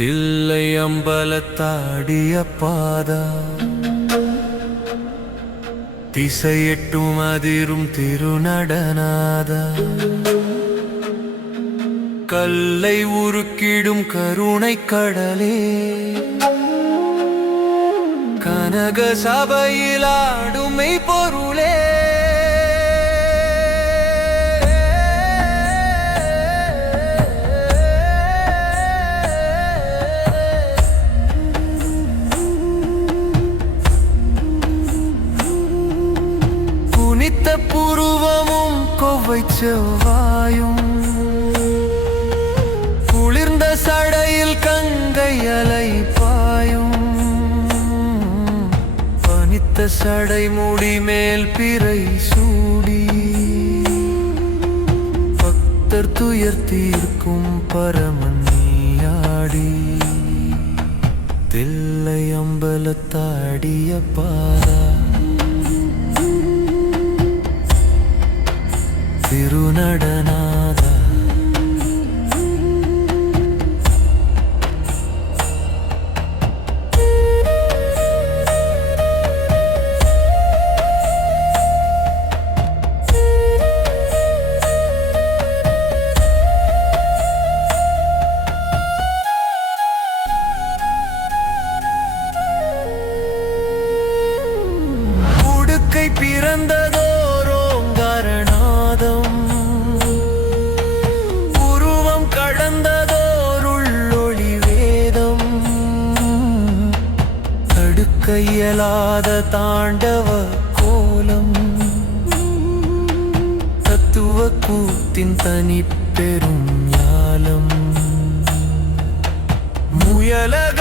தில்லை அம்பலத்தாடிய பாதா. திசையெட்டும் அதிரும் திருநடனாதா கல்லை உருக்கிடும் கருணை கடலே. கனக சபையில் ஆடுமை பொருளே. குனித்த புருவமும் கொவ்வை செவ்வாயும். குளிர்ந்த சடையில் கங்கை அலை பாயும். பனித்த சடை முடி மேல் பிறை சூடி. பக்தர் துயர் தீர்க்கும் பரமன் நீயாடி. தில்லை அம்பலத்தாடிய பாரா உடுக்கை உருவம் கடந்ததோருள்ளொளி வேதம். தடுக்க இயலாத தாண்டவ கோலம். தத்துவ கூத்தின் தனி பெரும் ஞாலம். முயலக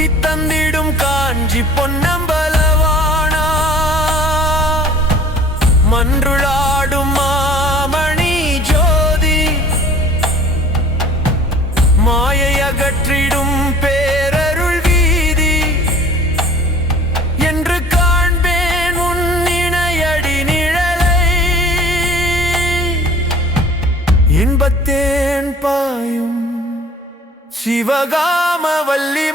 முத்தி தந்திடும் காஞ்சி பொன்னம்பலவானா? மன்றுளாடும் மாமணி ஜோதி மாயை அகற்றிடும் பேரருள் வீதி. என்று காண்பேன் உன் நிழலை. இன்பத்தேன் பாயும் சிவகாம வள்ளி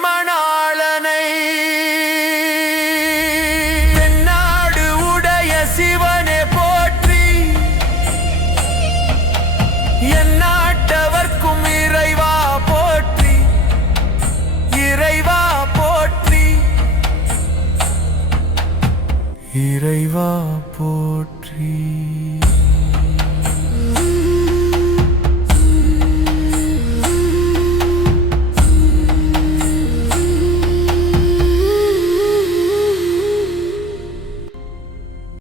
இறைவா போற்றி.